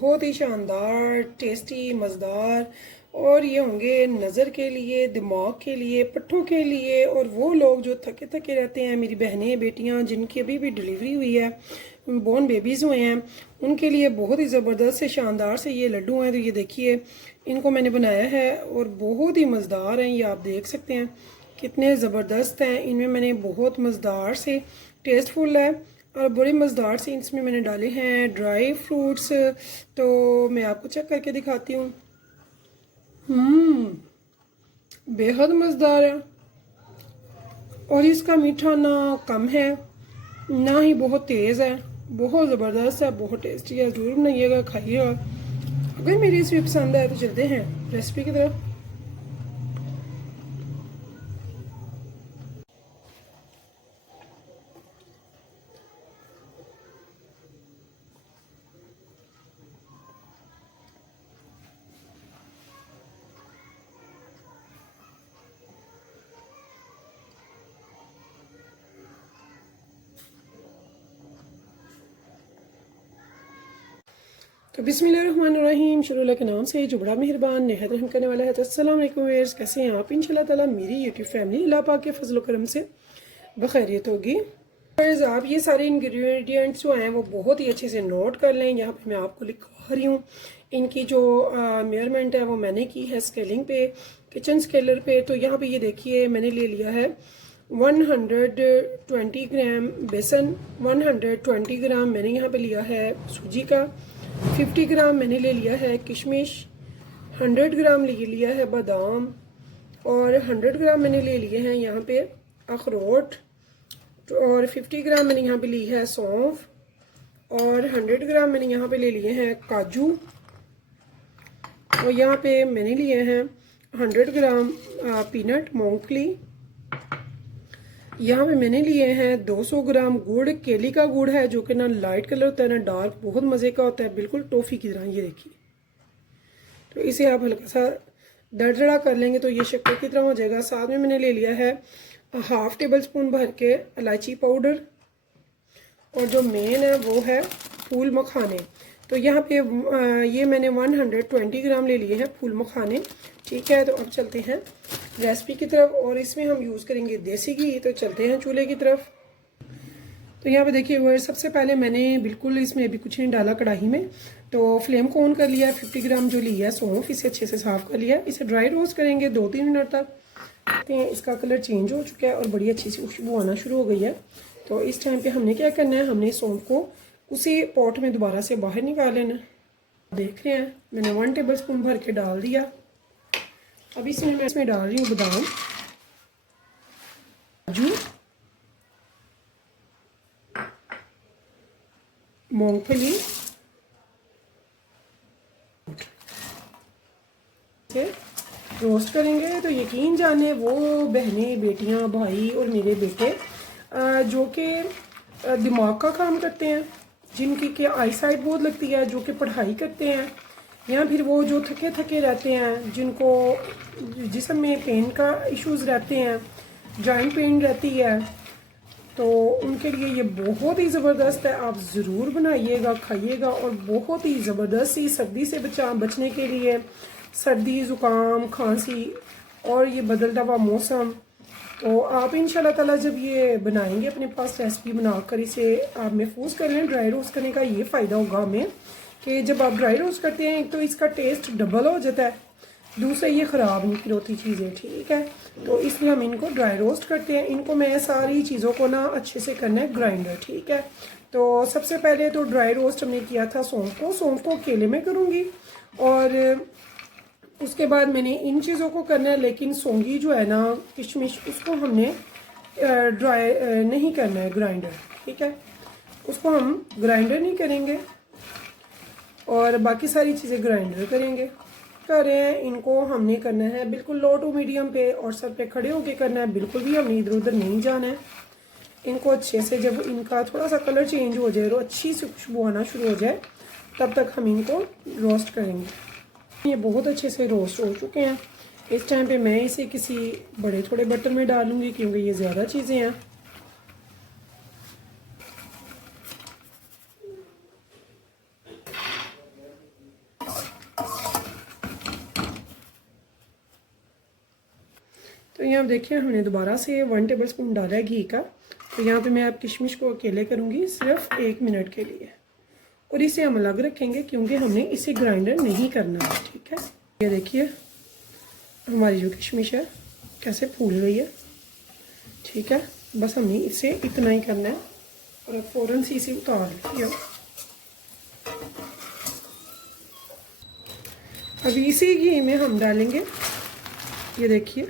बहुत ही शानदार, टेस्टी, मज़ेदार। और ये होंगे नज़र के लिए, दिमाग के लिए, पट्ठों के लिए, और वो लोग जो थके थके रहते हैं, मेरी बहनें बेटियां जिनकी अभी भी डिलीवरी हुई है, बोर्न बेबीज़ हुए हैं, उनके लिए बहुत ही ज़बरदस्त से शानदार से ये लड्डू हैं। तो ये देखिए, इनको मैंने बनाया है और बहुत ही मज़ेदार हैं। ये आप देख सकते हैं कितने ज़बरदस्त हैं। इनमें मैंने बहुत मज़ेदार से, टेस्टफुल है और बड़े मज़ेदार से इसमें मैंने डाले हैं ड्राई फ्रूट्स। तो मैं आपको चेक करके दिखाती हूँ। बेहद मज़ेदार है और इसका मीठा ना कम है ना ही बहुत तेज़ है, बहुत ज़बरदस्त है, बहुत टेस्टी है। ज़रूर बनाइएगा, खाइएगा। अगर मेरी रेसिपी पसंद आए तो चलते हैं रेसिपी की तरफ। तो बिस्मिल्लाहिर्रहमानिर्रहीम, शुरू अल्लाह के नाम से जो बड़ा मेहरबान नहायत रहम करने वाला है। तो अस्सलाम वालेकुम व्यूअर्स, कैसे हैं आप? इंशाल्लाह ताला मेरी यूट्यूब फैमिली अल्लाह पाक के फजल करम से बखैरियत होगी। व्यूअर्स, आप ये सारे इंग्रेडिएंट्स जो हैं वो बहुत ही अच्छे से नोट कर लें। यहाँ पे मैं आपको लिखवा रही हूँ। इनकी जो मेजरमेंट है वो मैंने की है स्केलिंग पे, किचन स्केलर पे। तो यहाँ पे ये देखिए, मैंने ले लिया है 120 ग्राम बेसन, 120 ग्राम मैंने यहाँ पे लिया है सूजी का, 50 ग्राम मैंने ले लिया है किशमिश, 100 ग्राम ले लिया है बादाम, और 100 ग्राम मैंने ले लिए हैं यहाँ पे अखरोट, और 50 ग्राम मैंने यहाँ पे ली है सौंफ, और 100 ग्राम मैंने यहाँ पे ले लिए हैं काजू, और यहाँ पे मैंने लिए हैं 100 ग्राम पीनट मूंगफली। यहाँ पे मैंने लिए हैं 200 ग्राम गुड़, केली का गुड़ है जो कि ना लाइट कलर होता है ना डार्क, बहुत मज़े का होता है, बिल्कुल टॉफ़ी की तरह। ये देखिए, तो इसे आप हल्का सा दरदरा कर लेंगे तो ये शक्कर की तरह हो जाएगा। साथ में मैंने ले लिया है 1/2 टेबल स्पून भर के इलायची पाउडर, और जो मेन है वो है फूल मखाने। तो यहाँ पे ये मैंने 120 ग्राम ले लिए हैं फूल मखाने। ठीक है, तो अब चलते हैं रेसिपी की तरफ, और इसमें हम यूज़ करेंगे देसी घी। तो चलते हैं चूल्हे की तरफ। तो यहाँ पे देखिए वो सबसे पहले मैंने बिल्कुल इसमें अभी कुछ नहीं डाला कढ़ाई में, तो फ्लेम को ऑन कर लिया। 50 ग्राम जो लिया है सौंफ, इसे अच्छे से साफ़ कर लिया। इसे ड्राई रोस्ट करेंगे 2-3 मिनट तक। देखते हैं इसका कलर चेंज हो चुका है और बड़ी अच्छी सी खुशबू आना शुरू हो गई है। तो इस टाइम पे हमने क्या करना है, हमने सौंफ को उसी पॉट में दोबारा से बाहर निकाल लेना। देख रहे हैं मैंने 1 टेबल स्पून भर के डाल दिया। अब इसमें मैं डाल रही हूँ बादाम, काजू, मूंगफली, से रोस्ट करेंगे। तो यकीन जाने वो बहनें बेटियां भाई और मेरे बेटे जो कि दिमाग का काम करते हैं, जिनकी के आई साइट बहुत लगती है, जो कि पढ़ाई करते हैं, या फिर वो जो थके थके रहते हैं, जिनको जिस्म में पेन का इश्यूज़ रहते हैं, जॉइंट पेन रहती है, तो उनके लिए ये बहुत ही ज़बरदस्त है। आप ज़रूर बनाइएगा, खाइएगा। और बहुत ही ज़बरदस्त सी सर्दी से बचने के लिए, सर्दी ज़ुकाम खांसी और ये बदलता हुआ मौसम, तो आप इंशाल्लाह ताला जब ये बनाएंगे अपने पास रेसिपी बनाकर इसे आप महफूज कर लें। ड्राई रोस्ट करने का ये फ़ायदा होगा हमें कि जब आप ड्राई रोस्ट करते हैं एक तो इसका टेस्ट डबल हो जाता है, दूसरे ये ख़राब नहीं होती चीज़ें। ठीक है, तो इसलिए हम इनको ड्राई रोस्ट करते हैं। इनको मैं सारी चीज़ों को ना अच्छे से करना है ग्राइंडर। ठीक है, तो सबसे पहले तो ड्राई रोस्ट हमने किया था सौंफ को अकेले में करूँगी, और उसके बाद मैंने इन चीज़ों को करना है। लेकिन सौंगी जो है ना, किशमिश, उसको हमने ड्राई नहीं करना है, ग्राइंडर। ठीक है, उसको हम ग्राइंडर नहीं करेंगे और बाकी सारी चीज़ें ग्राइंडर करेंगे। करें इनको हमने करना है बिल्कुल लो टू मीडियम पे, और सर पे खड़े होके करना है, बिल्कुल भी हमने इधर उधर नहीं जाना है। इनको अच्छे से जब इनका थोड़ा सा कलर चेंज हो जाए और अच्छी सी खुशबू आना शुरू हो जाए, तब तक हम इनको रोस्ट करेंगे। ये बहुत अच्छे से रोस्ट हो चुके हैं। इस टाइम पे मैं इसे किसी बड़े थोड़े बर्तन में डालूंगी क्योंकि ये ज़्यादा चीज़ें हैं। तो यहाँ देखिए हमने दोबारा से 1 टेबल स्पून डाला है घी का। तो यहाँ पे मैं अब किशमिश को अकेले करूँगी सिर्फ 1 मिनट के लिए, और इसे हम अलग रखेंगे क्योंकि हमने इसे ग्राइंडर नहीं करना है, ठीक है। ये देखिए हमारी जो किशमिश है कैसे फूल गई है, ठीक है। बस हमने इसे इतना ही करना है और अब फ़ौरन से इसे उतार लिया। अभी इसी घी में हम डालेंगे, ये देखिए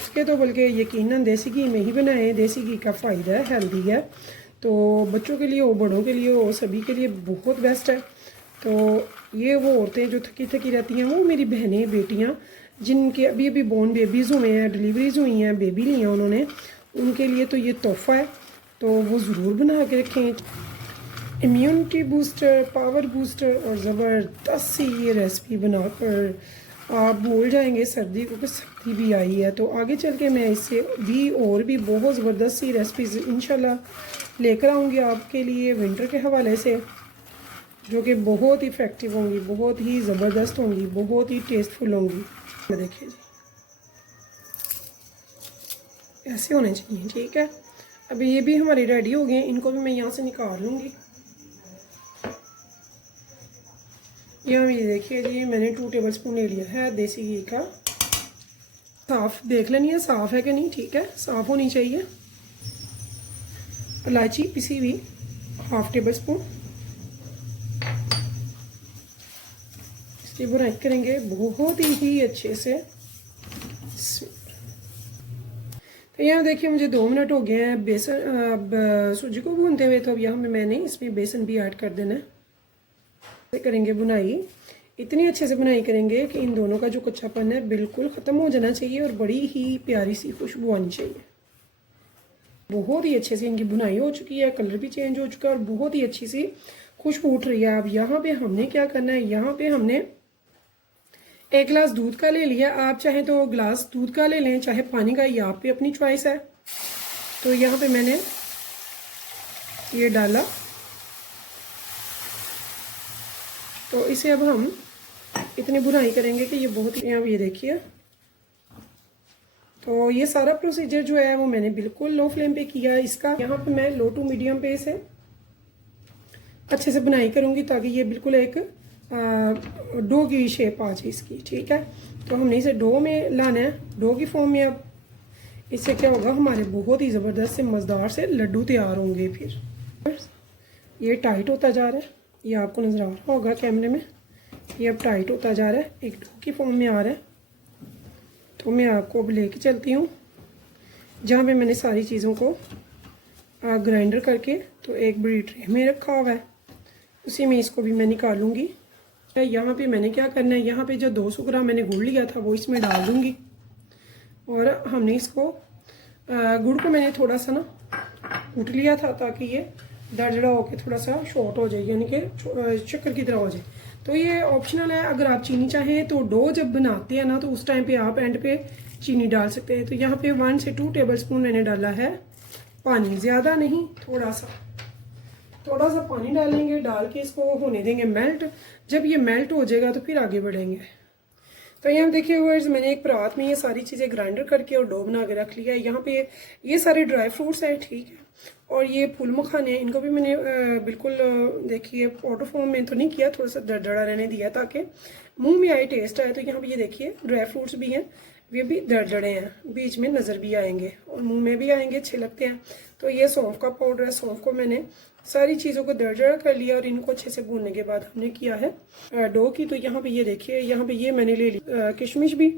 इसके तो बल्कि यकीनन देसी घी में ही बनाए। देसी घी का फ़ायदा है, हेल्दी है, तो बच्चों के लिए हो, बड़ों के लिए हो, सभी के लिए बहुत बेस्ट है। तो ये वो औरतें जो थकी थकी रहती हैं, वो मेरी बहनें बेटियां जिनके अभी अभी बोर्न बेबीज़ हुए हैं, डिलीवरीज हुई हैं, बेबी ली हैं उन्होंने, उनके लिए तो ये तोहफ़ा है। तो वो ज़रूर बना के रखें। इम्यूनिटी बूस्टर, पावर बूस्टर और ज़बरदस्त सी ये रेसिपी बनाकर आप भूल जाएंगे सर्दी को, कि सर्दी भी आई है। तो आगे चल के मैं इससे भी और भी बहुत ज़बरदस्त सी रेसिपीज़ इंशाल्लाह लेकर आऊँगी आपके लिए विंटर के हवाले से, जो कि बहुत इफ़ेक्टिव होंगी, बहुत ही ज़बरदस्त होंगी, बहुत ही टेस्टफुल होंगी। देखिए जी ऐसे होने चाहिए, ठीक है। अभी ये भी हमारे रेडी हो गए, इनको भी मैं यहाँ से निकाल लूँगी। यहाँ ये देखिए जी मैंने 2 टेबल स्पून ले लिया है देसी घी का। साफ़ देख लेनी है साफ़ है कि नहीं, ठीक है, साफ़ होनी चाहिए। इलायची पिसी हुई 1/2 टेबल स्पून, इसकी बुनाई करेंगे बहुत ही अच्छे से। तो यहाँ देखिए मुझे 2 मिनट हो गए हैं बेसन अब सूजी को भूनते हुए। तो अब यहाँ पे मैंने इसमें बेसन भी ऐड कर देना है। करेंगे बुनाई, इतनी अच्छे से बुनाई करेंगे कि इन दोनों का जो कच्चापन है बिल्कुल ख़त्म हो जाना चाहिए और बड़ी ही प्यारी सी खुशबू आनी चाहिए। बहुत ही अच्छे से इनकी बुनाई हो चुकी है, कलर भी चेंज हो चुका है और बहुत ही अच्छी सी खुशबू उठ रही है। अब यहाँ पे हमने क्या करना है, यहाँ पे हमने 1 गिलास दूध का ले लिया। आप चाहें तो गिलास दूध का ले लें, चाहे पानी का, ये आप पे अपनी चॉइस है। तो यहाँ पे मैंने ये डाला, तो इसे अब हम इतनी बुनाई करेंगे कि ये बहुत ही, यहाँ ये देखिए। तो ये सारा प्रोसीजर जो है वो मैंने बिल्कुल लो फ्लेम पे किया है इसका। यहाँ पे मैं लो टू मीडियम पे इसे अच्छे से बुनाई करूँगी ताकि ये बिल्कुल एक डो की शेप आ जाए इसकी, ठीक है। तो हमने इसे डो में लाना है, डो की फॉर्म में। अब इससे क्या होगा, हमारे बहुत ही ज़बरदस्त से मज़ेदार से लड्डू तैयार होंगे। फिर ये टाइट होता जा रहा है, ये आपको नज़र आ रहा होगा कैमरे में, ये अब टाइट होता जा रहा है, एक डो की फॉर्म में आ रहा है। तो मैं आपको अब लेके चलती हूँ जहाँ पे मैंने सारी चीज़ों को ग्राइंडर करके तो एक बड़ी ट्रे में रखा हुआ है, उसी में इसको भी मैं निकालूंगी। यहाँ पे मैंने क्या करना है, यहाँ पे जो 200 ग्राम मैंने गुड़ लिया था वो इसमें डाल दूंगी। और हमने इसको गुड़ को मैंने थोड़ा सा ना कूट लिया था ताकि ये दरदरा होकर थोड़ा सा शॉर्ट हो जाए, यानी कि शक्कर की तरह हो जाए। तो ये ऑप्शनल है, अगर आप चीनी चाहें तो डो जब बनाते हैं ना तो उस टाइम पे आप एंड पे चीनी डाल सकते हैं। तो यहाँ पे 1 से 2 टेबल स्पून मैंने डाला है पानी, ज़्यादा नहीं, थोड़ा सा पानी डालेंगे। डाल के इसको होने देंगे मेल्ट। जब ये मेल्ट हो जाएगा तो फिर आगे बढ़ेंगे। तो यहाँ देखिए व्यूअर्स, मैंने एक परात में ये सारी चीज़ें ग्राइंडर करके और डो बना के रख लिया है। यहाँ पे ये सारे ड्राई फ्रूट्स हैं, ठीक है, और ये फूल मखाने हैं, इनको भी मैंने बिल्कुल देखिए पाउडर फॉर्म में तो नहीं किया, थोड़ा सा दरदरा रहने दिया ताकि मुंह में आए, टेस्ट आए। तो यहाँ पे ये देखिए ड्राई फ्रूट्स भी हैं, वे भी दरदरे हैं, बीच में नज़र भी आएंगे और मुंह में भी आएंगे, अच्छे लगते हैं। तो ये सौंफ का पाउडर है, सौंफ को मैंने सारी चीज़ों को दरदरा कर लिया और इनको अच्छे से भूनने के बाद हमने किया है डो की। तो यहाँ पे ये देखिए, यहाँ पे ये मैंने ले ली किशमिश भी।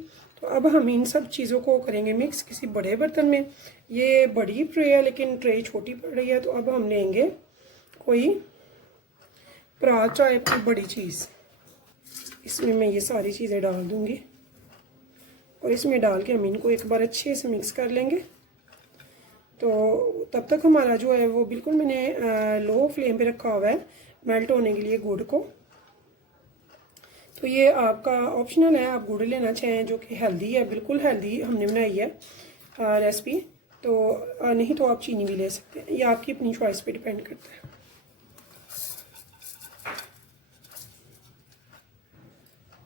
तो अब हम इन सब चीज़ों को करेंगे मिक्स किसी बड़े बर्तन में। ये बड़ी ट्रे है लेकिन ट्रे छोटी पड़ रही है, तो अब हम लेंगे कोई परात टाइप की बड़ी चीज़, इसमें मैं ये सारी चीज़ें डाल दूँगी और इसमें डाल के हम इनको एक बार अच्छे से मिक्स कर लेंगे। तो तब तक हमारा जो है वो बिल्कुल मैंने लो फ्लेम पे रखा हुआ है मेल्ट होने के लिए गुड़ को। तो ये आपका ऑप्शनल है, आप गुड़ लेना चाहें जो कि हेल्दी है, बिल्कुल हेल्दी हमने बनाई है रेसिपी। तो नहीं तो आप चीनी भी ले सकते हैं, ये आपकी अपनी चॉइस पे डिपेंड करता है।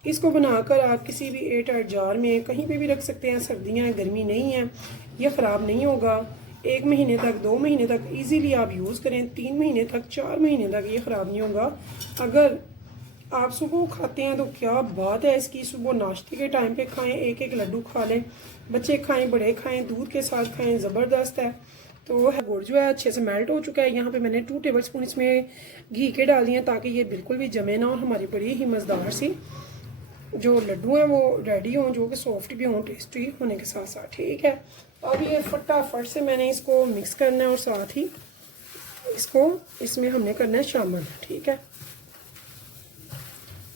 इसको बनाकर आप किसी भी एयर टाइट जार में कहीं पे भी रख सकते हैं। सर्दियाँ हैं, गर्मी नहीं है, ये ख़राब नहीं होगा। 1 महीने तक, 2 महीने तक इजीली आप यूज़ करें, 3 महीने तक, 4 महीने तक ये ख़राब नहीं होगा। अगर आप सुबह खाते हैं तो क्या बात है इसकी, सुबह नाश्ते के टाइम पे खाएं, एक एक लड्डू खा लें, बच्चे खाएं, बड़े खाएं, दूध के साथ खाएं, ज़बरदस्त है। तो गुड़ जो है अच्छे से मेल्ट हो चुका है। यहाँ पे मैंने 2 टेबलस्पून इसमें घी के डाल दिए ताकि ये बिल्कुल भी जमे ना और हमारी बड़ी ही मज़ेदार सी जो लड्डू हैं वो रेडी हों, जो कि सॉफ्ट भी हों, टेस्टी होने के साथ साथ। ठीक है, अब ये फटाफट से मैंने इसको मिक्स करना है और साथ ही इसको इसमें हमने करना है शामिल। ठीक है,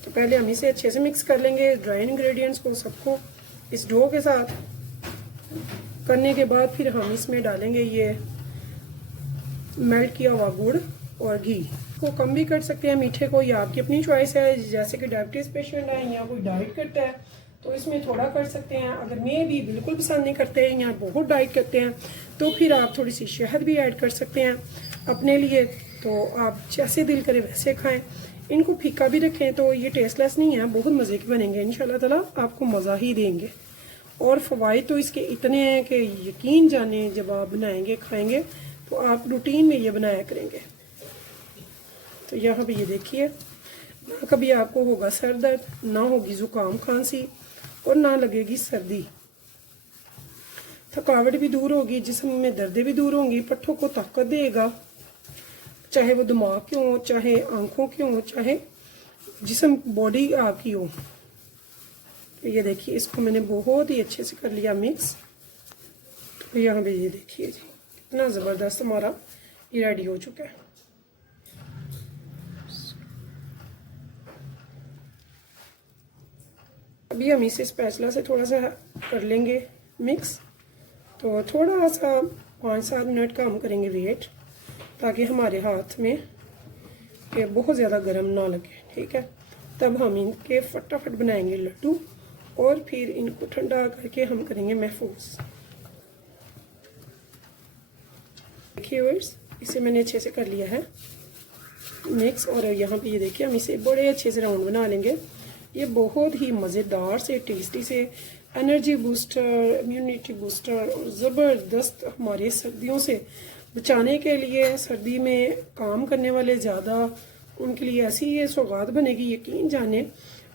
तो पहले हम इसे अच्छे से मिक्स कर लेंगे, ड्राई इंग्रेडिएंट्स को सबको इस डो के साथ करने के बाद फिर हम इसमें डालेंगे ये मेल्ट किया हुआ गुड़ और घी। को कम भी कर सकते हैं मीठे को, या आपकी अपनी चॉइस है। जैसे कि डायबिटीज़ पेशेंट है या कोई डाइट करता है तो इसमें थोड़ा कर सकते हैं। अगर मैं भी बिल्कुल पसंद नहीं करते हैं या बहुत डाइट करते हैं तो फिर आप थोड़ी सी शहद भी ऐड कर सकते हैं अपने लिए। तो आप जैसे दिल करे वैसे खाएं। इनको फीका भी रखें तो ये टेस्टलेस नहीं है, बहुत मज़े के बनेंगे इंशाल्लाह ताला, आपको मज़ा ही देंगे। और फ़वाइद तो इसके इतने हैं कि यकीन जाने, जब आप बनाएंगे खाएंगे तो आप रूटीन में ये बनाया करेंगे। तो यहाँ पे ये देखिए, ना कभी आपको होगा सर दर्द, ना होगी ज़ुकाम खांसी और ना लगेगी सर्दी। थकावट भी दूर होगी, जिस्म में दर्दें भी दूर होंगी, पट्ठों को ताकत देगा, चाहे वो दिमाग की हो, चाहे आंखों की हो, चाहे जिस्म बॉडी आपकी हो। तो ये देखिए, इसको मैंने बहुत ही अच्छे से कर लिया मिक्स। तो यहाँ पे ये देखिए जी, इतना ज़बरदस्त हमारा ये रेडी हो चुका है। अभी हम इसे स्पैचुला से थोड़ा सा कर लेंगे मिक्स। तो थोड़ा सा 5-7 मिनट का हम करेंगे वेट, ताकि हमारे हाथ में ये बहुत ज़्यादा गर्म ना लगे। ठीक है, तब हम इनके फटाफट बनाएंगे लड्डू और फिर इनको ठंडा करके हम करेंगे महफूज। देखिए व्यूअर्स, इसे मैंने अच्छे से कर लिया है मिक्स। और यहाँ पे ये देखिए, हम इसे बड़े अच्छे से राउंड बना लेंगे। ये बहुत ही मज़ेदार से, टेस्टी से, एनर्जी बूस्टर, इम्यूनिटी बूस्टर और ज़बरदस्त हमारे सर्दियों से बचाने के लिए, सर्दी में काम करने वाले ज़्यादा उनके लिए ऐसी ये सौगात बनेगी, यकीन जाने।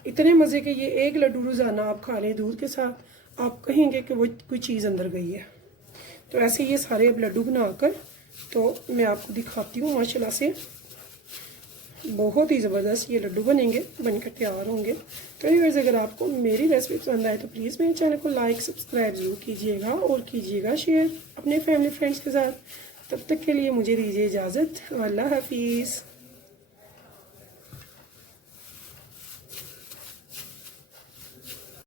इतने मज़े के ये एक लड्डू रोज़ाना आप खा लें दूध के साथ, आप कहेंगे कि वो कोई चीज़ अंदर गई है। तो ऐसे ये सारे अब लड्डू बनाकर तो मैं आपको दिखाती हूँ। माशाल्लाह से बहुत ही ज़बरदस्त ये लड्डू बनेंगे, बनकर तैयार होंगे। तो व्यूअर्स, अगर आपको मेरी रेसिपी पसंद आए तो प्लीज़ मेरे चैनल को लाइक, सब्सक्राइब ज़रूर कीजिएगा और कीजिएगा शेयर अपने फैमिली फ्रेंड्स के साथ। तब तक के लिए मुझे दीजिए इजाज़त। अल्लाह हाफिज़।